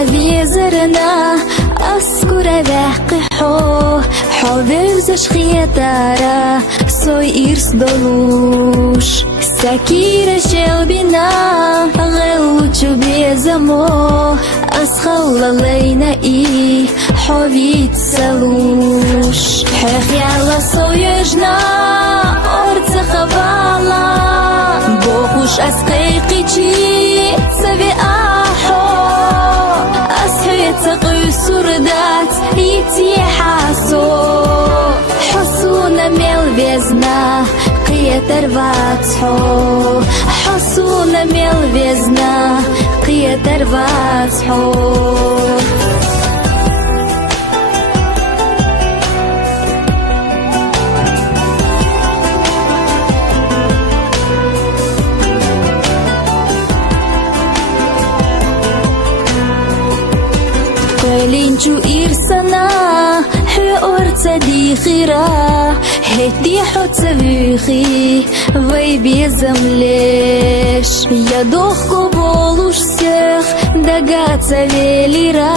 ويزرنا أذكر بحقحو حبيب زشخيتارا سوي إرس دلوش سكيرة شلبنا غلوشو بيزمو أسخول لينا حبيت سلوش حيخ يالا سويجنا أرض خبالا بوخوش أسقيقي تشي سبي أحو أسحيت سقي سردات يتيحاسو حسونا ميل بيزنا قيتر باتحو حسونا ميل بيزنا قيتر باتحو لينجو إرسنا حور تصديخيرا هدي حوت سبيخي وي بيزمليش يدوخ قبولوش سيخ دقات سبيليرا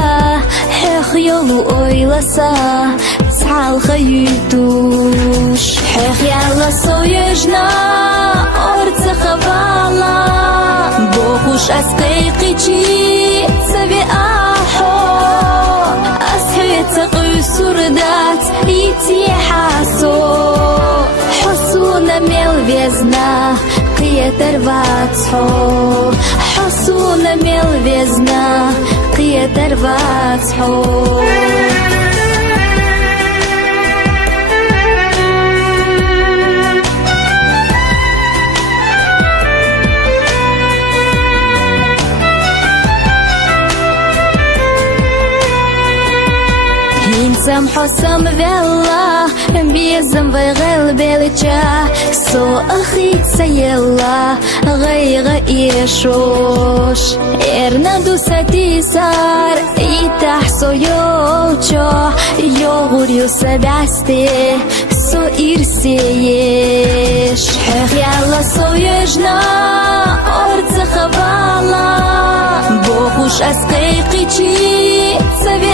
حيخ يلو أويلسا تعال خيوتوش حيخ يالا سويجنا أرض خبالا بوخوش أسقيقي تشي سبي تقي سردات يتيحاسو حسونا ميل بيزنا قيتر باتحو حسونا ميل بيزنا قيتر باتحو سم حسم فيلا بيزم بغل بلجا سو أخيت سيلا غيغ يشوش إرنادو ستيسار يتحسو يوچو يوغوريو سداستي سو إرسيش حيخ يالا سو يجنا أرض خبالا بوخوش أسقيقي تشي سبي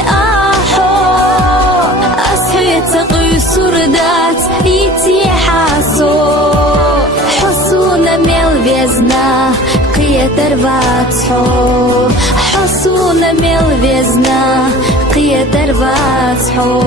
تقي سردات يتيحاسو حسونا ميل بيزنا قيتر باتحو حسونا ميل بيزنا قيتر باتحو